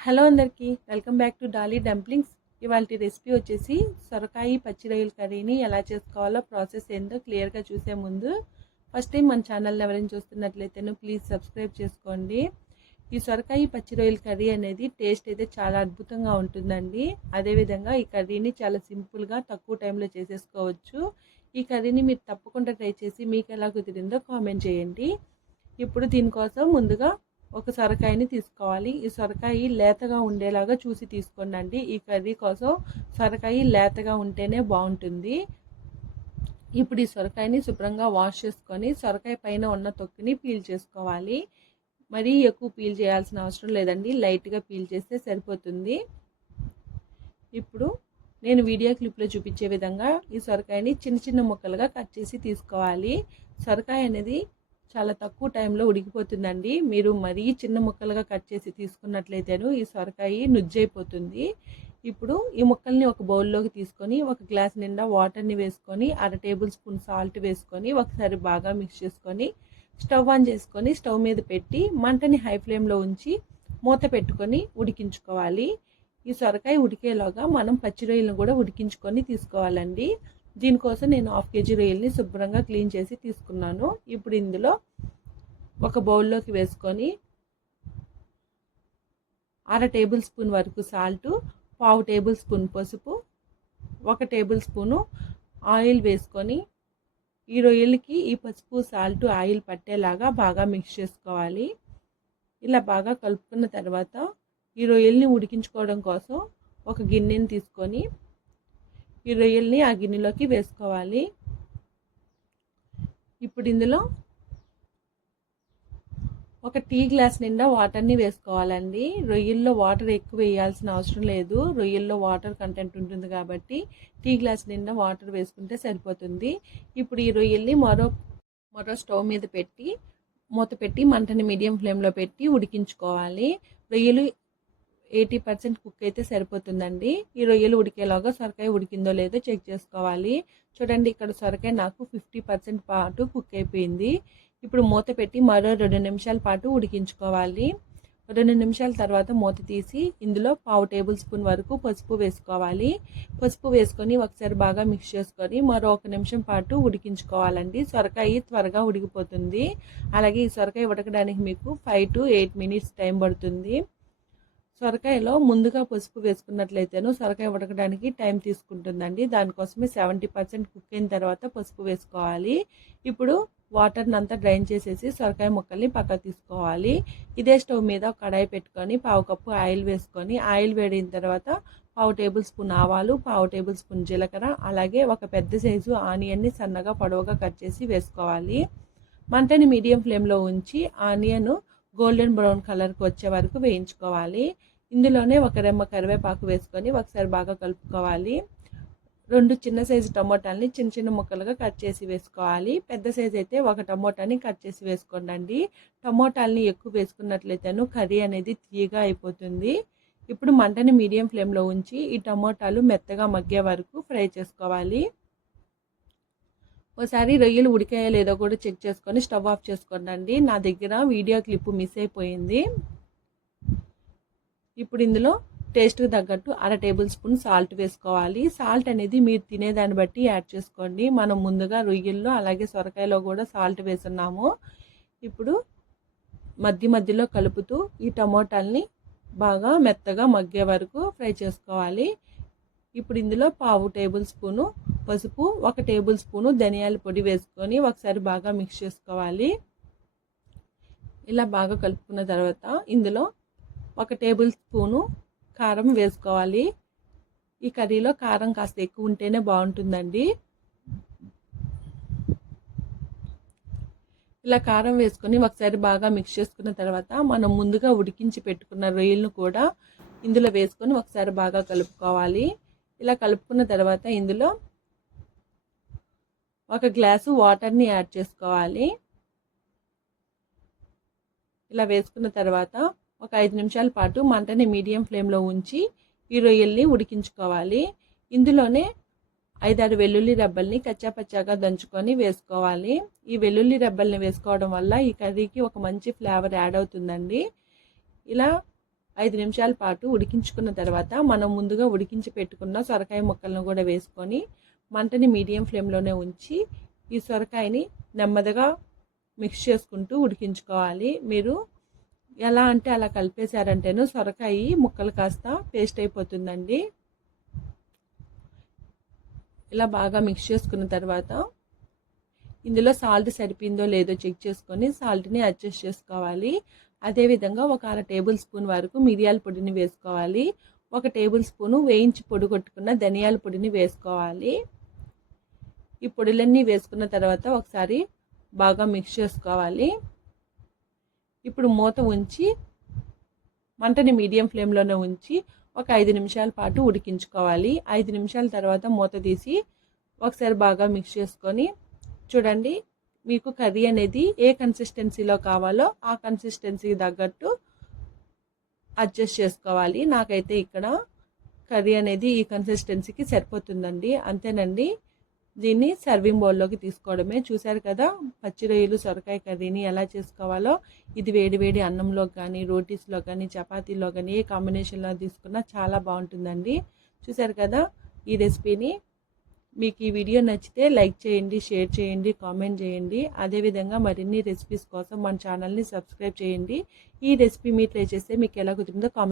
Hello అందరికీ welcome back to Dolly dumplings. ఇవాళ recipe వచ్చేసి సొరకాయ పచ్చి రొయ్యల కర్రీని ఎలా చేసుకోవాలో ప్రాసెస్ ఏందో క్లియర్గా చూసే ముందు ఫస్ట్ టైం మన ఛానల్ని ఎవరైనా చూస్తున్నట్లయితే ప్లీజ్ సబ్స్క్రైబ్ చేసుకోండి. ఈ సొరకాయ పచ్చి రొయ్యల కర్రీ అనేది టేస్ట్ అయితే చాలా అద్భుతంగా ఉంటుందండి. అదేవిధంగా ఈ కర్రీని చాలా సింపుల్గా తక్కువ టైంలో చేసేసుకోవచ్చు. ఈ కర్రీని మీరు తప్పకుండా ట్రై చేసి మీకు ఎలా కుదిరిందో కామెంట్ చేయండి. ఇప్పుడు దీనికోసం ముందుగా ఒక సొరకాయని తీసుకోవాలి. ఈ సొరకాయ లేతగా ఉండేలాగా చూసి తీసుకోండి ఈ కర్రీ కోసం సొరకాయ లేతగా ఉంటేనే బాగుంటుంది. ఇప్పుడు ఈ సొరకాయని శుభ్రంగా వాష్ చేసుకొని సొరకాయ పైన ఉన్న తొక్కిని పీల్ చేసుకోవాలి. మరీ ఎక్కువ పీల్ చేయాల్సిన అవసరం లేదండి. లైట్గా పీల్ చేస్తే సరిపోతుంది. ఇప్పుడు నేను వీడియో క్లిప్లో చూపించే విధంగా ఈ సొరకాయని చిన్న చిన్న ముక్కలుగా కట్ చేసి తీసుకోవాలి. సొరకాయ అనేది చాలా తక్కువ టైంలో ఉడికిపోతుందండి. మీరు మరీ చిన్న ముక్కలుగా కట్ చేసి తీసుకున్నట్లయితేను ఈ సొరకాయ నుజ్జైపోతుంది. ఇప్పుడు ఈ ముక్కల్ని ఒక బౌల్లోకి తీసుకొని ఒక గ్లాస్ నిండా వాటర్ని వేసుకొని అర టేబుల్ స్పూన్ సాల్ట్ వేసుకొని ఒకసారి బాగా మిక్స్ చేసుకొని స్టవ్ ఆన్ చేసుకొని స్టవ్ మీద పెట్టి మంటని హై ఫ్లేమ్లో ఉంచి మూత పెట్టుకొని ఉడికించుకోవాలి. ఈ సొరకాయ ఉడికేలాగా మనం పచ్చిరొయ్యలను కూడా ఉడికించుకొని తీసుకోవాలండి. దీనికోసం నేను హాఫ్ కేజీ రొయ్యల్ని శుభ్రంగా క్లీన్ చేసి తీసుకున్నాను. ఇప్పుడు ఇందులో ఒక బౌల్లోకి వేసుకొని అర టేబుల్ స్పూన్ వరకు సాల్టు పావు టేబుల్ స్పూన్ పసుపు ఒక టేబుల్ స్పూను ఆయిల్ వేసుకొని ఈ రొయ్యలకి ఈ పసుపు సాల్ట్ ఆయిల్ పట్టేలాగా బాగా మిక్స్ చేసుకోవాలి. ఇలా బాగా కలుపుకున్న తర్వాత ఈ రొయ్యల్ని ఉడికించుకోవడం కోసం ఒక గిన్నెని తీసుకొని ఈ రొయ్యల్ని ఆ గిన్నెలోకి వేసుకోవాలి. ఇప్పుడు ఇందులో ఒక టీ గ్లాస్ నిండా వాటర్ని వేసుకోవాలండి. రొయ్యల్లో వాటర్ ఎక్కువ వేయాల్సిన అవసరం లేదు. రొయ్యల్లో వాటర్ కంటెంట్ ఉంటుంది కాబట్టి టీ గ్లాస్ నిండా వాటర్ వేసుకుంటే సరిపోతుంది. ఇప్పుడు ఈ రొయ్యల్ని మరో మరో స్టవ్ మీద పెట్టి మూత పెట్టి మంటని మీడియం ఫ్లేమ్లో పెట్టి ఉడికించుకోవాలి. రొయ్యలు ఎయిటీ పర్సెంట్ కుక్ అయితే సరిపోతుందండి. ఈ రొయ్యలు ఉడికేలాగా సొరకాయ ఉడికిందో లేదో చెక్ చేసుకోవాలి. చూడండి ఇక్కడ సొరకాయ నాకు ఫిఫ్టీ పర్సెంట్ పాటు కుక్ అయిపోయింది ఇప్పుడు మూత పెట్టి మరో రెండు నిమిషాల పాటు ఉడికించుకోవాలి. రెండు నిమిషాల తర్వాత మూత తీసి ఇందులో పావు టేబుల్ స్పూన్ వరకు పసుపు వేసుకోవాలి. పసుపు వేసుకొని ఒకసారి బాగా మిక్స్ చేసుకొని మరో ఒక నిమిషం పాటు ఉడికించుకోవాలండి. సొరకాయ త్వరగా ఉడికిపోతుంది. అలాగే ఈ సొరకాయ ఉడకడానికి మీకు five to eight minutes time పడుతుంది. సొరకాయలో ముందుగా పసుపు వేసుకున్నట్లయితేను సొరకాయ ఉడకడానికి టైం తీసుకుంటుందండి. దానికోసమే సెవెంటీ పర్సెంట్ కుక్ అయిన తర్వాత పసుపు వేసుకోవాలి. ఇప్పుడు వాటర్ని అంతా డ్రైన్ చేసేసి సొరకాయ ముక్కల్ని పక్కకు తీసుకోవాలి. ఇదే స్టవ్ మీద కడాయి పెట్టుకొని పావు కప్పు ఆయిల్ వేసుకొని ఆయిల్ వేడిన తర్వాత పావు టేబుల్ స్పూన్ ఆవాలు పావు టేబుల్ స్పూన్ జీలకర్ర అలాగే ఒక పెద్ద సైజు ఆనియన్ని సన్నగా పొడవుగా కట్ చేసి వేసుకోవాలి. మంటని మీడియం ఫ్లేమ్లో ఉంచి ఆనియన్ గోల్డెన్ బ్రౌన్ కలర్కి వచ్చే వరకు వేయించుకోవాలి. ఇందులోనే ఒక రెమ్మ కరివేపాకు వేసుకొని ఒకసారి బాగా కలుపుకోవాలి. రెండు చిన్న సైజు టమోటాలని చిన్న చిన్న ముక్కలుగా కట్ చేసి వేసుకోవాలి. పెద్ద సైజు అయితే ఒక టమోటాని కట్ చేసి వేసుకోండి టమోటాలని ఎక్కువ వేసుకున్నట్లయితేను కర్రీ అనేది తీయగా అయిపోతుంది. ఇప్పుడు మంటని మీడియం ఫ్లేమ్లో ఉంచి ఈ టమోటాలు మెత్తగా మగ్గే వరకు ఫ్రై చేసుకోవాలి. ఒకసారి రొయ్యలు ఉడికాయో లేదో కూడా చెక్ చేసుకొని స్టవ్ ఆఫ్ చేసుకోండి నా దగ్గర వీడియో క్లిప్ మిస్ అయిపోయింది. ఇప్పుడు ఇందులో టేస్ట్కి తగ్గట్టు అర టేబుల్ స్పూన్ సాల్ట్ వేసుకోవాలి. సాల్ట్ అనేది మీరు తినేదాన్ని బట్టి యాడ్ చేసుకోండి. మనం ముందుగా రొయ్యల్లో అలాగే సొరకాయలో కూడా సాల్ట్ వేస్తున్నాము ఇప్పుడు మధ్య మధ్యలో కలుపుతూ ఈ టమోటాల్ని బాగా మెత్తగా మగ్గే వరకు ఫ్రై చేసుకోవాలి. ఇప్పుడు ఇందులో పావు టేబుల్ స్పూను పసుపు ఒక టేబుల్ స్పూను ధనియాల పొడి వేసుకొని ఒకసారి బాగా మిక్స్ చేసుకోవాలి. ఇలా బాగా కలుపుకున్న తర్వాత ఇందులో ఒక టేబుల్ స్పూను కారం వేసుకోవాలి. ఈ కర్రీలో కారం కాస్త ఎక్కువ ఉంటేనే బాగుంటుందండి. ఇలా కారం వేసుకొని ఒకసారి బాగా మిక్స్ చేసుకున్న తర్వాత మనం ముందుగా ఉడికించి పెట్టుకున్న రొయ్యలను కూడా ఇందులో వేసుకొని ఒకసారి బాగా కలుపుకోవాలి. ఇలా కలుపుకున్న తర్వాత ఇందులో ఒక గ్లాసు వాటర్ని యాడ్ చేసుకోవాలి. ఇలా వేసుకున్న తర్వాత ఒక ఐదు నిమిషాల పాటు మంటని మీడియం ఫ్లేమ్లో ఉంచి ఈ రొయ్యల్ని ఉడికించుకోవాలి. ఇందులోనే ఐదారు వెల్లుల్లి రబ్బల్ని కచ్చాపచ్చాగా దంచుకొని వేసుకోవాలి. ఈ వెల్లుల్లి రబ్బల్ని వేసుకోవడం వల్ల ఈ కర్రీకి ఒక మంచి ఫ్లేవర్ యాడ్ అవుతుందండి. ఇలా ఐదు నిమిషాల పాటు ఉడికించుకున్న తర్వాత మనం ముందుగా ఉడికించి పెట్టుకున్న సొరకాయ ముక్కలను కూడా వేసుకొని మంటని మీడియం ఫ్లేమ్లోనే ఉంచి ఈ సొరకాయని నెమ్మదిగా మిక్స్ చేసుకుంటూ ఉడికించుకోవాలి. మీరు ఎలా అంటే అలా కలిపేశారంటేను సొరకాయ ముక్కలు కాస్త పేస్ట్ అయిపోతుందండి. ఇలా బాగా మిక్స్ చేసుకున్న తర్వాత ఇందులో సాల్ట్ సరిపోయిందో లేదో చెక్ చేసుకొని సాల్ట్ని అడ్జస్ట్ చేసుకోవాలి. అదేవిధంగా ఒక అర టేబుల్ స్పూన్ వరకు మిరియాల పొడిని వేసుకోవాలి. ఒక టేబుల్ స్పూను వేయించి పొడి కొట్టుకున్న ధనియాల పొడిని వేసుకోవాలి. ఈ పొడులన్నీ వేసుకున్న తర్వాత ఒకసారి బాగా మిక్స్ చేసుకోవాలి. ఇప్పుడు మూత ఉంచి మంటని మీడియం ఫ్లేమ్లోనే ఉంచి ఒక ఐదు నిమిషాల పాటు ఉడికించుకోవాలి. ఐదు నిమిషాల తర్వాత మూత తీసి ఒకసారి బాగా మిక్స్ చేసుకొని చూడండి మీకు కర్రీ అనేది ఏ కన్సిస్టెన్సీలో కావాలో ఆ కన్సిస్టెన్సీకి తగ్గట్టు అడ్జస్ట్ చేసుకోవాలి. నాకైతే ఇక్కడ కర్రీ అనేది ఈ కన్సిస్టెన్సీకి సరిపోతుందండి. అంతేనండి. దీన్ని సర్వింగ్ బౌల్లోకి తీసుకోవడమే. చూశారు కదా పచ్చి రొయ్యలు సొరకాయ కర్రీని ఎలా చేసుకోవాలో ఇది వేడివేడి అన్నంలో కానీ రోటీస్లో కానీ చపాతీలో కానీ ఏ కాంబినేషన్లో తీసుకున్నా చాలా బాగుంటుందండి. చూశారు కదా ఈ రెసిపీని మీకు ఈ వీడియో నచ్చితే లైక్ చేయండి షేర్ చేయండి కామెంట్ చేయండి. అదేవిధంగా మరిన్ని రెసిపీస్ కోసం మన ఛానల్ని సబ్స్క్రైబ్ చేయండి. ఈ రెసిపీ మీరు ట్రై చేస్తే మీకు ఎలా కుదిరిందో కామెంట్